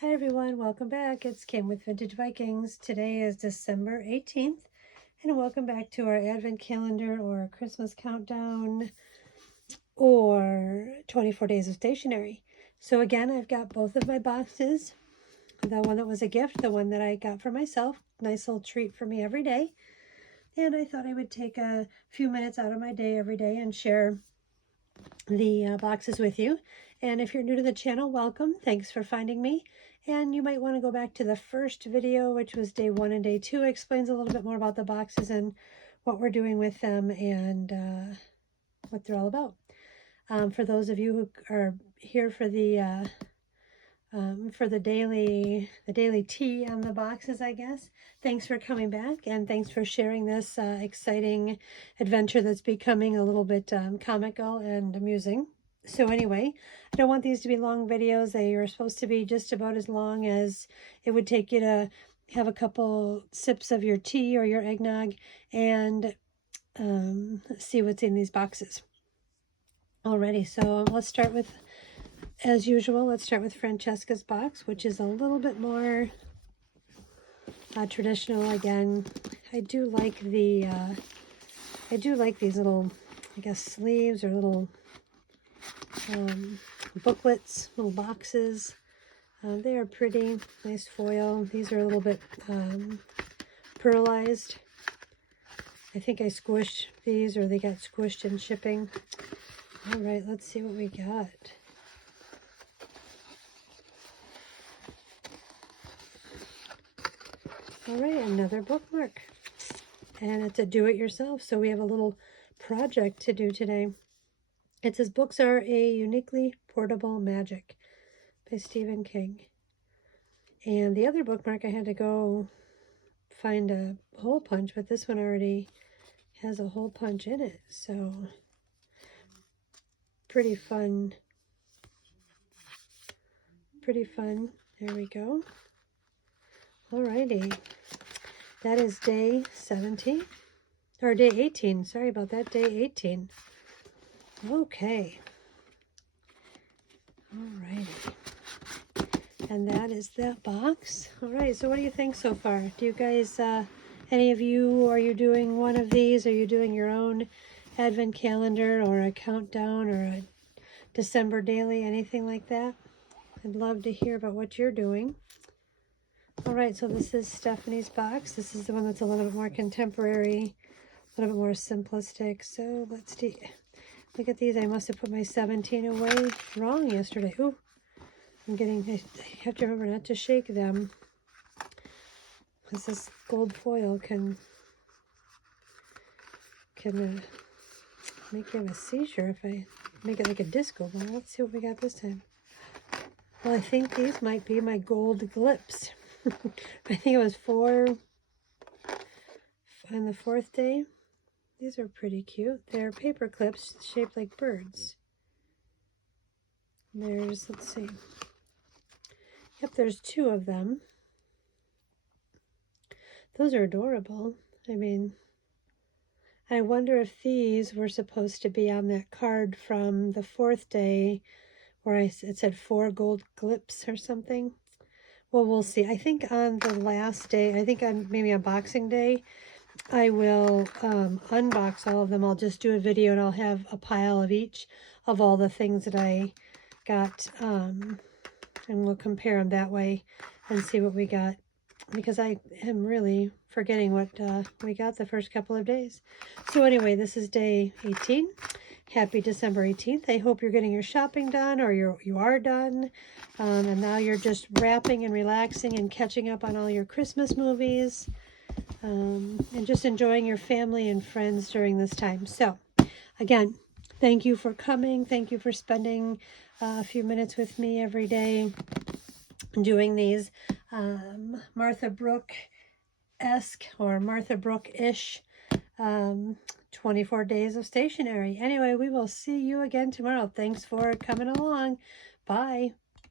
Hi everyone, welcome back. It's Kim with Vintage Vikings. Today is December 18th, and welcome back to our Advent calendar or Christmas countdown or 24 days of stationery. So again, I've got both of my boxes. The one that was a gift, the one that I got for myself. Nice little treat for me every day. And I thought I would take a few minutes out of my day every day and share the boxes with you. And if you're new to the channel, welcome. Thanks for finding me. And you might want to go back to the first video, which was day 1 and day 2. It explains a little bit more about the boxes and what we're doing with them and what they're all about. For those of you who are here for the daily tea on the boxes, I guess. Thanks for coming back, and thanks for sharing this exciting adventure that's becoming a little bit comical and amusing. So anyway, I don't want these to be long videos. They are supposed to be just about as long as it would take you to have a couple sips of your tea or your eggnog and see what's in these boxes. Alrighty, so let's start with, as usual, let's start with Francesca's box, which is a little bit more traditional. Again, I do like these little, I guess, sleeves or little booklets, little boxes. They are pretty, nice foil. These are a little bit pearlized. I think I squished these, or they got squished in shipping. All right, let's see what we got. All right, another bookmark, and it's a do-it-yourself, so we have a little project to do today. It says, "Books are a uniquely portable magic," by Stephen King. And the other bookmark, I had to go find a hole punch, but this one already has a hole punch in it, so pretty fun. Pretty fun. There we go. Alrighty. That is day 17, or day 18. Sorry about that, day 18. Okay. Alrighty. And that is that box. Alright, so what do you think so far? Do you guys, any of you, are you doing one of these? Are you doing your own Advent calendar or a countdown or a December daily, anything like that? I'd love to hear about what you're doing. All right, so this is Stephanie's box. This is the one that's a little bit more contemporary, a little bit more simplistic. So let's see. Look at these. I must have put my 17 away wrong yesterday. Ooh, I have to remember not to shake them, because this gold foil can make you have a seizure if I make it like a disco ball. Let's see what we got this time. Well, I think these might be my gold glips. I think it was 4 on the 4th day. These are pretty cute. They're paper clips shaped like birds. There's, let's see. Yep, there's 2 of them. Those are adorable. I mean, I wonder if these were supposed to be on that card from the 4th day where it said 4 gold glips or something. Well, we'll see. I think on the last day, I think on maybe on Boxing Day, I will unbox all of them. I'll just do a video and I'll have a pile of each of all the things that I got, and we'll compare them that way and see what we got, because I am really forgetting what we got the first couple of days. So anyway, this is day 18. Happy December 18th. I hope you're getting your shopping done, or you are done. And now you're just wrapping and relaxing and catching up on all your Christmas movies. And just enjoying your family and friends during this time. So, again, thank you for coming. Thank you for spending a few minutes with me every day doing these Martha Brook-esque or Martha Brook-ish 24 days of stationery. Anyway, we will see you again tomorrow. Thanks for coming along. Bye.